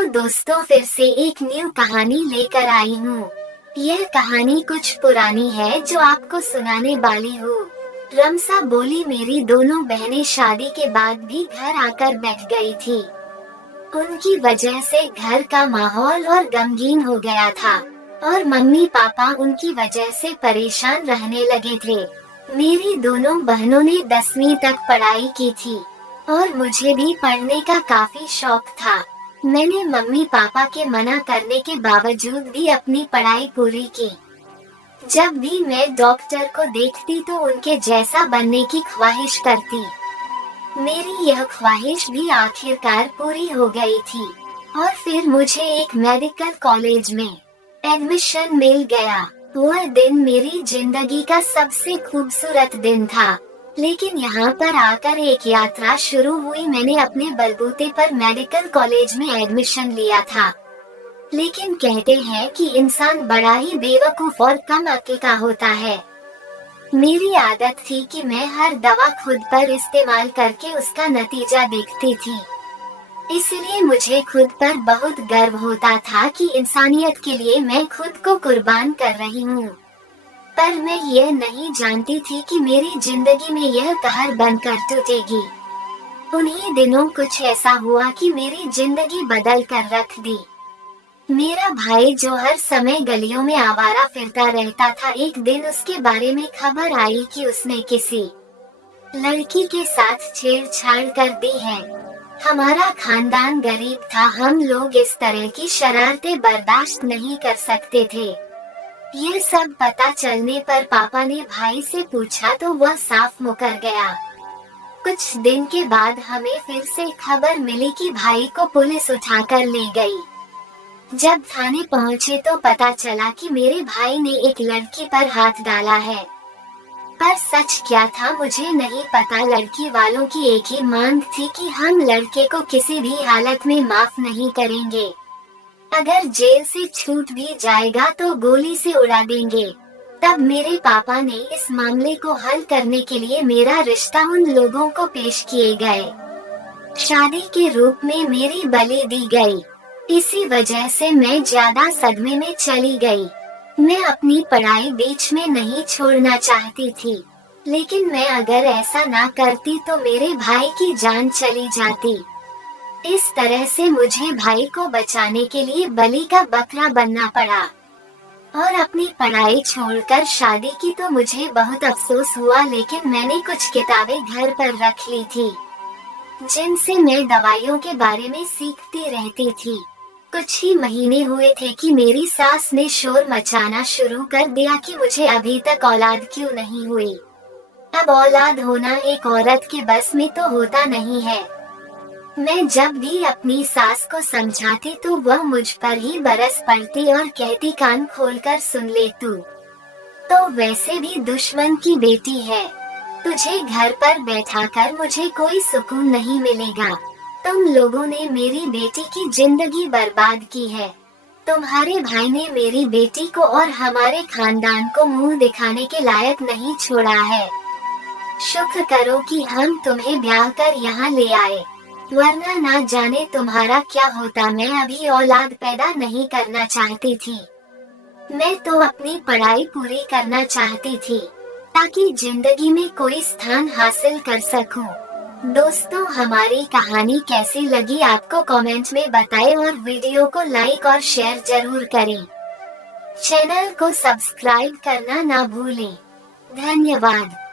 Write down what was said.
Hello दोस्तों, फिर से एक न्यू कहानी लेकर आई हूँ। यह कहानी कुछ पुरानी है जो आपको सुनाने वाली हूँ। रमसा बोली, मेरी दोनों बहनें शादी के बाद भी घर आकर बैठ गई थी। उनकी वजह से घर का माहौल और गमगीन हो गया था और मम्मी पापा उनकी वजह से परेशान रहने लगे थे। मेरी दोनों बहनों ने 10वीं तक पढ़ाई की थी और मुझे भी पढ़ने का काफी शौक था। मैंने मम्मी पापा के मना करने के बावजूद भी अपनी पढ़ाई पूरी की। जब भी मैं डॉक्टर को देखती तो उनके जैसा बनने की ख्वाहिश करती। मेरी यह ख्वाहिश भी आखिरकार पूरी हो गई थी और फिर मुझे एक मेडिकल कॉलेज में एडमिशन मिल गया। वह दिन मेरी जिंदगी का सबसे खूबसूरत दिन था। लेकिन यहाँ पर आकर एक यात्रा शुरू हुई। मैंने अपने बलबूते पर मेडिकल कॉलेज में एडमिशन लिया था, लेकिन कहते हैं कि इंसान बड़ा ही बेवकूफ और कम अक्ल का होता है। मेरी आदत थी कि मैं हर दवा खुद पर इस्तेमाल करके उसका नतीजा देखती थी। इसलिए मुझे खुद पर बहुत गर्व होता था कि इंसानियत के लिए मैं खुद को कुर्बान कर रही हूँ। पर मैं यह नहीं जानती थी कि मेरी जिंदगी में यह कहर बनकर टूटेगी। उन्हीं दिनों कुछ ऐसा हुआ कि मेरी जिंदगी बदल कर रख दी। मेरा भाई जो हर समय गलियों में आवारा फिरता रहता था, एक दिन उसके बारे में खबर आई कि उसने किसी लड़की के साथ छेड़छाड़ कर दी है। हमारा खानदान गरीब था, हम लोग इस तरह की शरारतें बर्दाश्त नहीं कर सकते थे। यह सब पता चलने पर पापा ने भाई से पूछा तो वह साफ मुकर गया। कुछ दिन के बाद हमें फिर से खबर मिली कि भाई को पुलिस उठाकर ले गई। जब थाने पहुंचे तो पता चला कि मेरे भाई ने एक लड़की पर हाथ डाला है। पर सच क्या था मुझे नहीं पता। लड़की वालों की एक ही मांग थी कि हम लड़के को किसी भी हालत में माफ नहीं करेंगे। अगर जेल से छूट भी जाएगा तो गोली से उड़ा देंगे। तब मेरे पापा ने इस मामले को हल करने के लिए मेरा रिश्ता उन लोगों को पेश किए गए। शादी के रूप में मेरी बलि दी गई। इसी वजह से मैं ज्यादा सदमे में चली गई। मैं अपनी पढ़ाई बीच में नहीं छोड़ना चाहती थी, लेकिन मैं अगर ऐसा ना करती तो मेरे भाई की जान चली जाती। इस तरह से मुझे भाई को बचाने के लिए बलि का बकरा बनना पड़ा और अपनी पढ़ाई छोड़कर शादी की। तो मुझे बहुत अफसोस हुआ, लेकिन मैंने कुछ किताबें घर पर रख ली थी जिनसे मैं दवाइयों के बारे में सीखती रहती थी। कुछ ही महीने हुए थे कि मेरी सास ने शोर मचाना शुरू कर दिया कि मुझे अभी तक औलाद क्यों नहीं हुई। अब औलाद होना एक औरत के बस में तो होता नहीं है। मैं जब भी अपनी सास को समझाती तो वह मुझ पर ही बरस पड़ती और कहती, कान खोलकर सुन ले तू तो वैसे भी दुश्मन की बेटी है। तुझे घर पर बैठाकर मुझे कोई सुकून नहीं मिलेगा। तुम लोगों ने मेरी बेटी की जिंदगी बर्बाद की है। तुम्हारे भाई ने मेरी बेटी को और हमारे खानदान को मुंह दिखाने के लायक नहीं छोड़ा है। शुक्र करो कि हम तुम्हें ब्याह कर यहाँ ले आए, वरना ना जाने तुम्हारा क्या होता। मैं अभी औलाद पैदा नहीं करना चाहती थी। मैं तो अपनी पढ़ाई पूरी करना चाहती थी ताकि जिंदगी में कोई स्थान हासिल कर सकूं। दोस्तों, हमारी कहानी कैसी लगी आपको कमेंट में बताएं और वीडियो को लाइक और शेयर जरूर करें। चैनल को सब्सक्राइब करना ना भूलें। धन्यवाद।